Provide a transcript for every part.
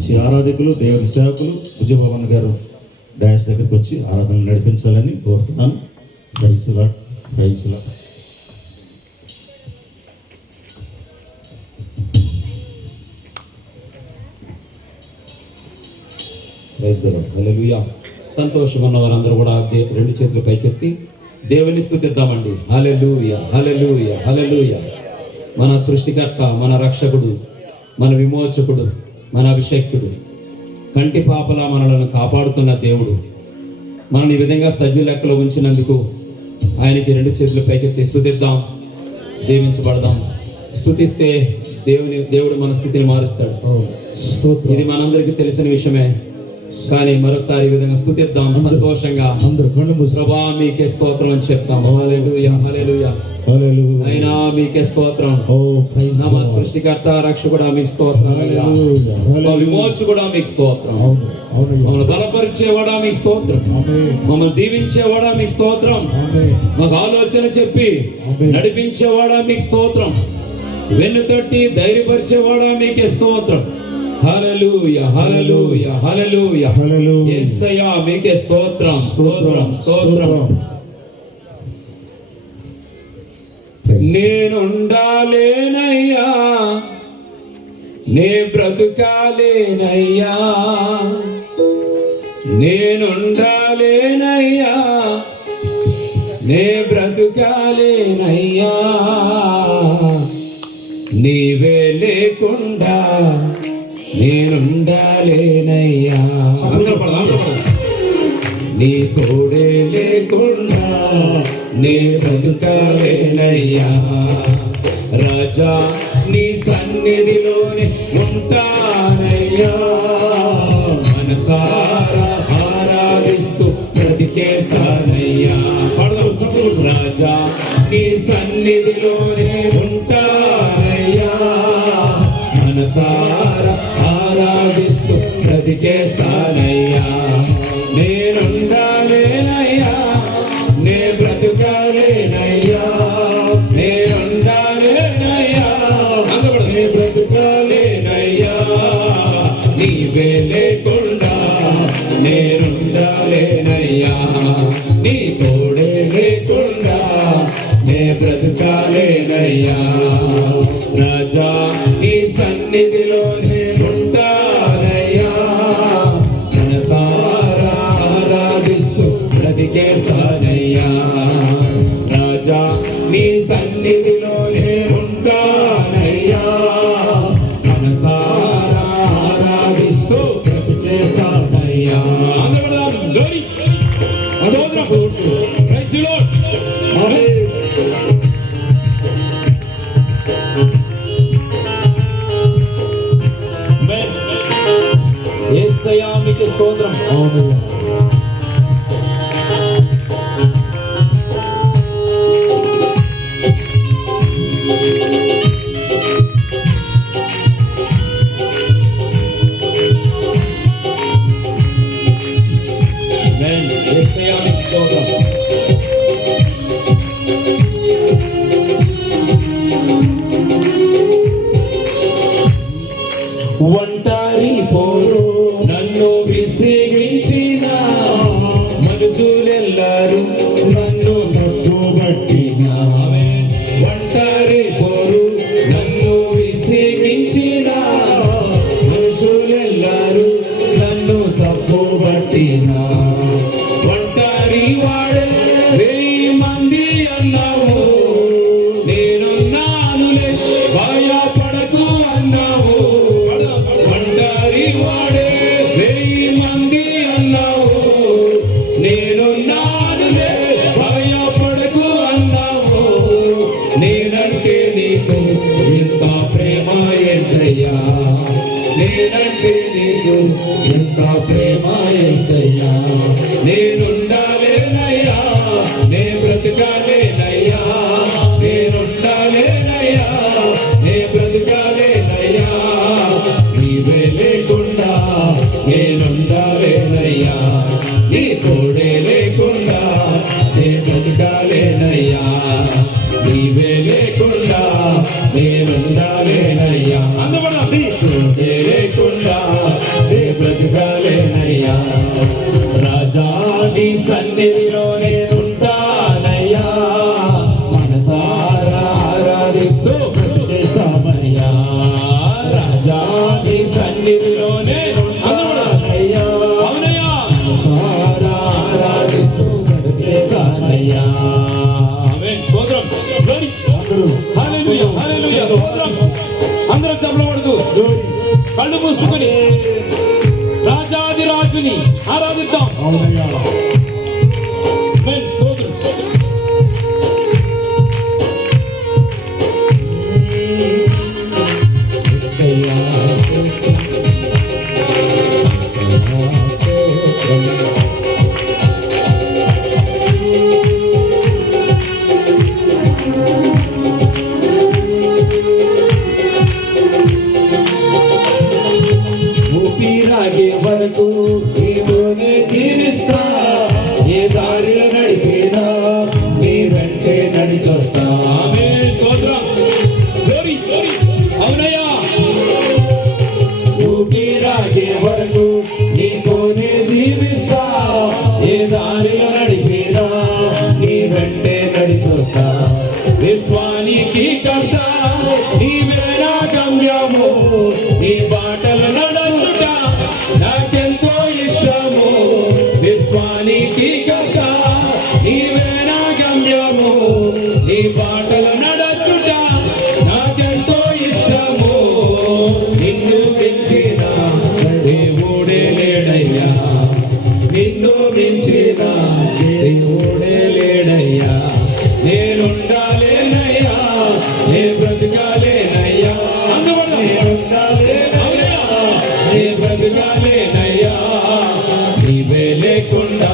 మంచి ఆరాధకులు, దేవుని సేవకులు విజయభవన్ గారు డాన్స్ దగ్గరికి వచ్చి ఆరాధన నడిపించాలని కోరుతున్నాను. Praise Lord, praise Lord. Hallelujah. సంతోషం ఉన్న వారందరూ కూడా రెండు చేతులు పైకెత్తి దేవుని స్తుతిద్దామండి. హల్లెలూయా, హల్లెలూయా, హల్లెలూయా. మన సృష్టికర్త, మన రక్షకుడు, మన విమోచకుడు, మన అభిషేక్తుడు, కంటి పాపలా మనలను కాపాడుతున్న దేవుడు మనల్ని ఈ విధంగా సజీవ లెక్కలో ఉంచినందుకు ఆయనకి రెండు చేతులు పైకెత్తి స్తుతిద్దాం, దీవించబడదాం. స్తుతిస్తే దేవుడు మన స్థితిని మారుస్తాడు. ఇది మనందరికీ తెలిసిన విషయమే. కానీ మరొకసారి ఈ విధంగా స్తుతిద్దాం సంతోషంగా. ప్రభా మీకే స్తోత్రం అని చెప్తాం. హల్లెలూయా, హల్లెలూయా, హల్లెలూయా. అయినా మీకే స్తోత్రం. నమ సృష్టికర్త, రక్షకుడా మీకు స్తోత్రం. విమోచకుడా మీకు స్తోత్రం. మమ్మల్ని బలపరిచేవాడా మీకు స్తోత్రం. మమ్మల్ని దీవించేవాడా మీకు స్తోత్రం. మాకు ఆలోచన చెప్పి నడిపించేవాడా మీకు స్తోత్రం. వెన్నుతట్టి ధైర్యపరిచేవాడా మీకే స్తోత్రం. హల్లెలూయా, హల్లెలూయా, హల్లెలూయా, హల్లెలూయా. యేసయ్యా మీకే స్తోత్రం, స్తోత్రం, స్తోత్రం. నేనుండాలేనయ్యా, నే బ్రతుకాలేనయ్యా, నేనుండాలేనయ్యా, నే బ్రతుకాలేనయ్యా, నీవే లేకుండా నేనుండాలేనయ్యా, నీ తోడే లేకుండా నే బ్రతుకాలేనయ్యా. రాజా నీ సన్నిధిలోనే ఉంటానయ్యా, మనసారా ఆరాధిస్తూ బ్రతికేస్తానయ్యా. రాజా నీ సన్నిధిలోనే ఉంటానయ్యా, మనసారా ఆరాధిస్తూ బ్రతికేస్తానయ్యా. నేనుండాలేనయ్యా, నే బ్రతుకాలేనయ్యా, నేనుండాలేనయ్యా, నే బ్రతుకాలేనయ్యా, నీవే లేకుండా నేనుండాలేనయ్యా, నీ తోడే లేకుండా నే బ్రతుకాలేనయ్యా. రాజా నీ సన్నిధిలోనే ఉంటానయ్యా, మనసారా ఆరాధిస్తూ బ్రతికేస్తానయ్యా. రాజా నీ సన్నిధిలోనే ఉంటానయ్యా, మనసారా ఆరాధిస్తూ బ్రతికేస్తానయ్యా. యేసయ్యా మీకు స్తోత్రం. యేసయ్యా మీకు స్తోత్రం. ఒంటరి పోరు నన్ను విసిగించిన మనుషులెల్లరూ నన్ను ముట్టుబట్టిన, ఒంటరి పోరు నన్ను విసిగించిన మనుషులెల్లరూ నన్ను తప్పుబట్టిన, ఒంటరి వాడే 1000 మంది అన్నావు, నేనున్నానులే భయపడకు అన్నావు, వాడే 1000 మంది అన్నావు, నేనున్నానులే భయపడకు అన్నావు, నేనంటే నీకు ఎంత ప్రేమ యేసయ్యా, నేనంటే నీకు ఎంత ప్రేమ యేసయ్యా. నేనుండాలేనయ్యా, నే బ్రతుకాలేనయ్యా, నేనుండాలేనయ్యా, నే బ్రతుకాలేనయ్యా, నీవే లేకుండా నేనుండాలేనయ్యా, నీ తోడే లేకుండా నే బ్రతకాలేనయ్యా, నీవే లేకుండా నేనుండాలేనయ్యా, నీ తోడే లేకుండా సన్నిధిలోనే ఉంటానయ్యా. అవునయ్యా, మనసారా ఆరాధిస్తూ బ్రతికేస్తానయ్యా. ఆమేన్. స్తోత్రం. హల్లెలూయా, హల్లెలూయా. స్తోత్రం. అందరూ చప్పట్లు కొడుతూ కళ్ళు మూసుకొని రాజాది రాజుని ఆరాధిద్దాం. అవునయ్యా. ఆమేన్. స్తోత్రం. ఊపిరాగే వరకు నీతోనే జీవిస్తా, ఏ దారిలో నడిపినా నీ వెంటే నడిచొస్తా. ఆమేన్. స్తోత్రం. Glory, glory. అవునయ్యా, ఊపిరాగే వరకు నీతోనే జీవిస్తా, ఏ దారిలో నడిపినా నీ వెంటే నడిచొస్తా. విశ్వానికి కర్త నీవే నా గమ్యము, నీ బాటలు నడుచుట నాకెంతో ఇష్టము. విశ్వానికి కర్త నీవే నా గమ్యము, నీ బాటలు నడుచుట నాకెంతో ఇష్టము. నిన్ను మించిన దేవుడే లేడయ్యా, నిన్ను మించిన దేవుడే లేడయ్యా. నేనుండాలేనయ్యా, నే బ్రతకాలేనయ్యా. నేనుండాలేనయ్యా, నే బ్రతకాలేనయ్యా. నీవే లేకుండా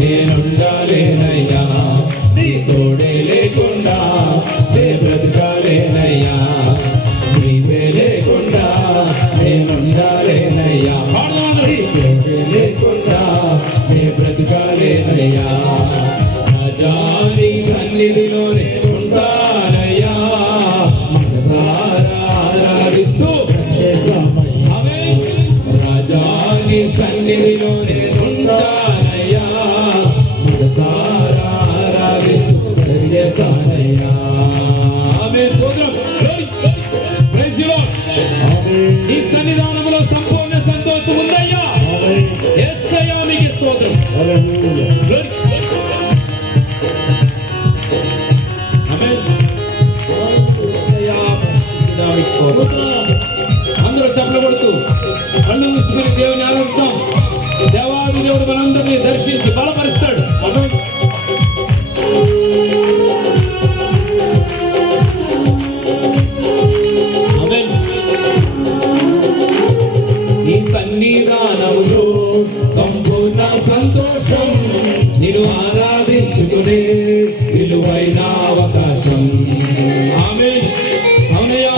నేనుండాలేనయ్యా, నీ తోడే లేకుండా నే బ్రతకాలేనయ్యా. నీవే లేకుండా నేనుండాలేనయ్యా, నీ తోడే లేకుండా నే బ్రతకాలేనయ్యా. రాజాని సన్నిధిలోనే ఉంటానయ్యా, మనసారా ఆరాధిస్తూ ఆమేన్. రాజాని సన్నిధిలోనే ఉంటానయ్యా, మనసారా ఆరాధిస్తూ బ్రతికేస్తానయ్యా. ఆమేన్. స్తోత్రం. Praise the lord. ఈ సన్నిధానంలో సంపూర్ణ సంతోషం ఉందయ్యా. యేసయ్యా మీకు స్తోత్రం. గ్లోరీ. అందరూ చప్పట్లు కొడుతూ కళ్ళు మూసుకుని దేవుని ఆరాధిద్దాం. దేవాది దేవుడు మనందరినీ దర్శించి బలపరుస్తాడు. ఆమేన్. ఆమేన్. ఈ సన్నిధానములో సంపూర్ణ సంతోషం, నిన్ను ఆరాధించుకునే విలువైన అవకాశం. ఆమేన్. అవునయ్యా,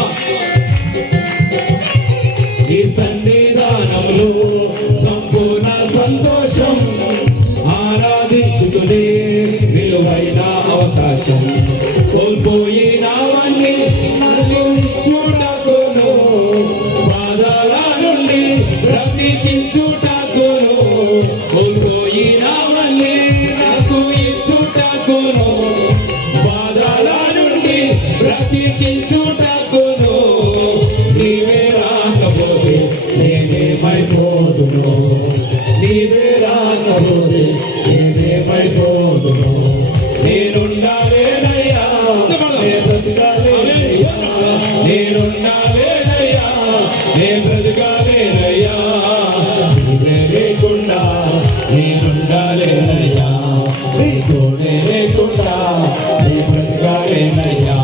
ఈ సన్నిధానంలో సంపూర్ణ సంతోషం, ఆరాధించుకునే విలువైన అవకాశం. కోల్పోయినవన్నీ మళ్ళీ చూడకును, బాధల నుండి బ్రతికించుటకును. కోల్పోయినవన్నీ నాకు ఇచ్చుటకును, బాధల నుండి బ్రతికించుటకును. నీవే రాకపోతే నేనేమైపోదును, నీవే రాకపోతే నేనేమైపోదును. నేనుండాలేనయ్యా, నే బ్రతకాలేనయ్యా, నేనుండాలేనయ్యా, నే బ్రతకాలేనయ్యా. నీవే లేకుండా నేనుండాలేనయ్యా, నీ తోడే లేకుండా నే బ్రతకాలేనయ్యా.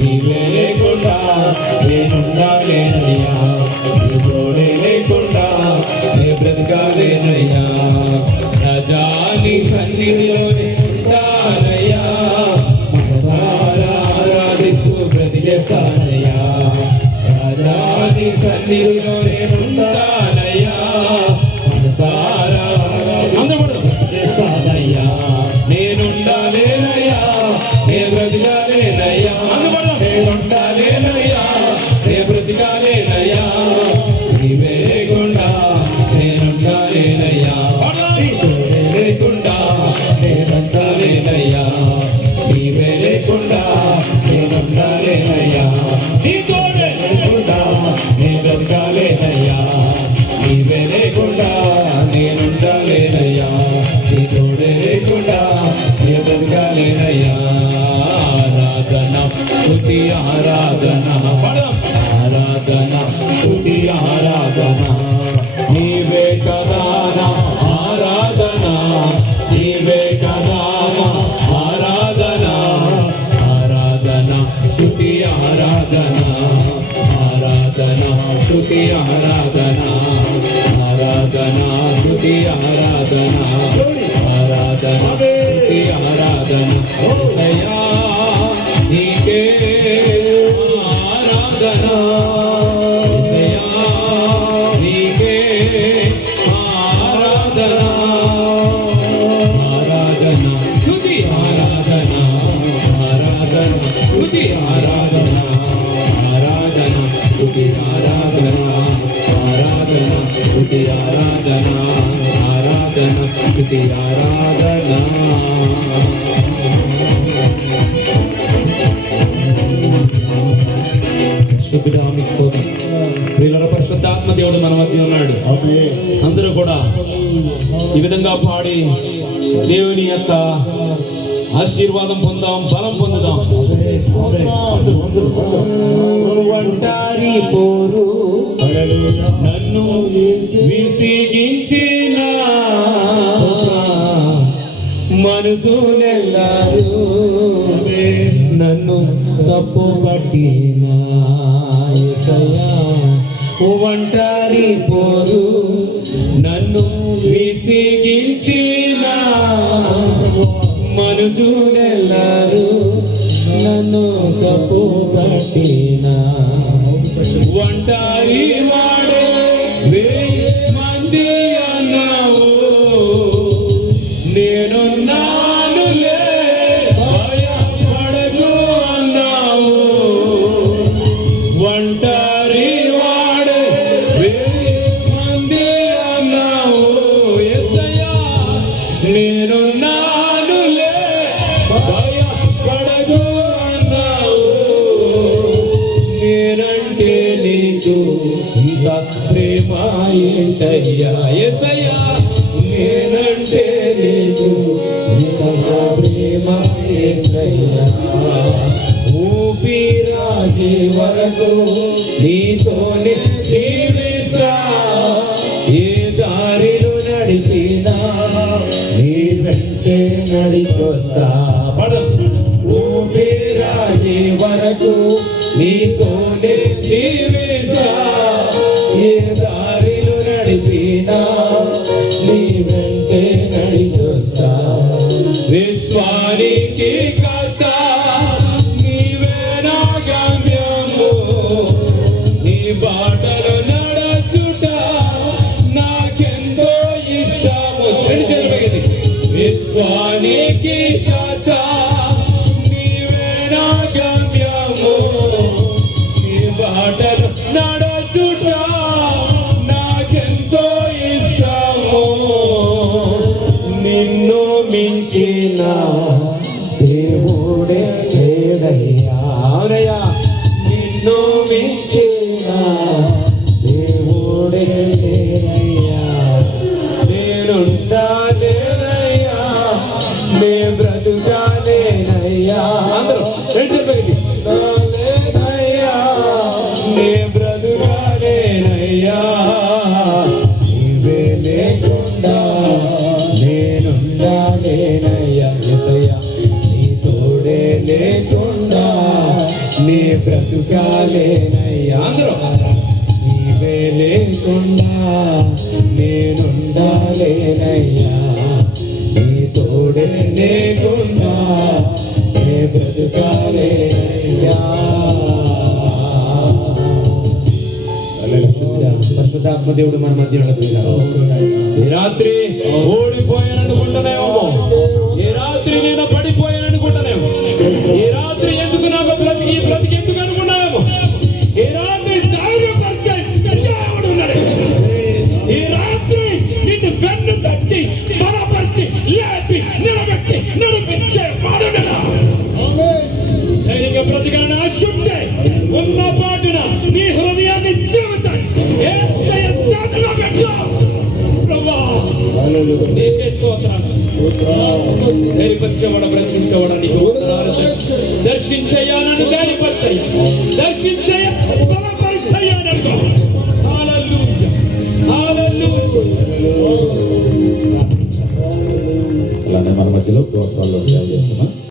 నీవే లేకుండా నేనుండాలేనయ్యా, నీ తోడే లేకుండా నే బ్రతకాలేనయ్యా. రాజాని సన్నిధిలోనే ఉంటానయ్యా, మనసారా ఆరాధిస్తూ బ్రతికేస్తానయ్యా. రాజాని సన్నిధిలోనే ఉంటానయ్యా, మనసారా బ్రతికేస్తానయ్యా. నేనుండాలేనయ్యా, నే బ్రతకాలేనయ్యా. నేనుండాలేనయ్యా, నే బ్రతకాలేనయ్యా. నీవే లేకుండా నేనుండాలేనయ్యా, నీ తోడే లేకుండా నేనుండాలేనయ్యా. నీవే లేకుండా నేనుండాలేనయ్యా, నీ తోడే లేకుండా నే బ్రతకాలేనయ్యా. ఆరాధన ఆరాధన స్తుతి ఆరాధన ఆరాధన స్తుతి ఆరాధన యేసయ్యా నీకే ఆరాధన యేసయ్యా నీకే ఆరాధన ఆరాధన స్తుతి ఆరాధన ఆరాధన స్తుతి ఆరాధన ఆరాధన స్తుతి ఆరాధన ఆరాధన స్తుతి ఆరాధన ఆరాధన స్తుతి ఆరాధన వీళ్ళ పరిశుద్ధాత్మ దేవుడు మన మధ్య ఉన్నాడు. అందరూ కూడా ఈ విధంగా పాడి దేవుని యొక్క ఆశీర్వాదం పొందాం, బలం పొందుదాం. ఒంటారి పోరు నన్ను విసిగించిన మనసు నెల్లారు నన్ను తప్పు పట్టిన ఒంటారి పోరు నన్ను విసిగించిన మనుజు నెల్లారు నన్ను తప్పు పట్టిన ఒంటారి వాడే వెయ్యి మంది అన్నావు నేనున్నానులే భయపడకు అన్నావు ఒంటారి వాడే వెయ్యి మంది అన్నావు యేసయ్యా నేనున్నానులే భయపడకు అన్నావు నేనంటే నీకు ఇంత ప్రేమ ఏంటయ్యా యేసయ్యా నేనంటే నీకు ఇంత ప్రేమ యేసయ్యా ఊపిరాగే వరకు నీతోనే జీవిస్తా ఏ దారిలో నడిచినా నీ వెంటే నడిచొస్తా పడం ఊపిరాగే వరకు నీతోనే జీవిస్తా ఏ దారిలో నడిచినా నీ వెంటే నడిచొస్తా విశ్వానికి కర్త నీవే నా గమ్యము నీ బాటలో నడచుట నాకెంతో ఇష్టము విశ్వానికి కర్త నీవే నా గమ్యము నీ బాటలో నడచుట నాకెంతో ఇష్టము నిన్ను మించిన దేవుడే లేడయ్యా నిన్ను మించిన దేవుడే లేడయ్యా నేనుండాలేనయ్యా నే బ్రతుకాలేనయ్యా అందరూ లేనయ్యా నే బ్రతుకాలేనయ్యా నీవే లేకుండా నేనుండాలేనయ్యా యేసయ్యా నీ తోడే లేకుండా నీ బ్రతుకాలేనయ్యా అందరూ నీవే లేకుండా నేనుండాలేనయ్యా నీ తోడే లేకుండా నీ బ్రతుకాలేనయ్యా పరిశుద్ధాత్మ దేవుడు మన మధ్య నడుపుతున్నారు. ఈ రాత్రి ఓడిపోయాననుకుంటున్నామో, ఈ రాత్రి నేను పడిపోయాననుకుంటున్నామో, ఈ రాత్రి ఎందుకు నాకు ఈ బ్రతికి ఎందుకు అనుకున్నామో, ఈ రాత్రి ధైర్యపరిచే దేవుడు ఉన్నాడు. ఈ రాత్రి నిన్ను వెన్ను తట్టి బలపరిచి లేపి నిలబెట్టి నిరూపించే వాడు ధైర్యంగా బ్రతికాలని ఆశ ఉంటే ఉన్న పాటున నీ హృదయాన్ని జీవితాన్ని ధైర్యపరిచేవాడ బ్రతికించేవాడా నీకు దర్శించయ్యా నన్ను ధైర్యపరిచయ్యా దర్శించయ్యా బలపరిచయ్యా నన్ను హల్లెలూయా హల్లెలూయా. అలానే మన మధ్యలో దోసాల్లో చేస్తున్నాం.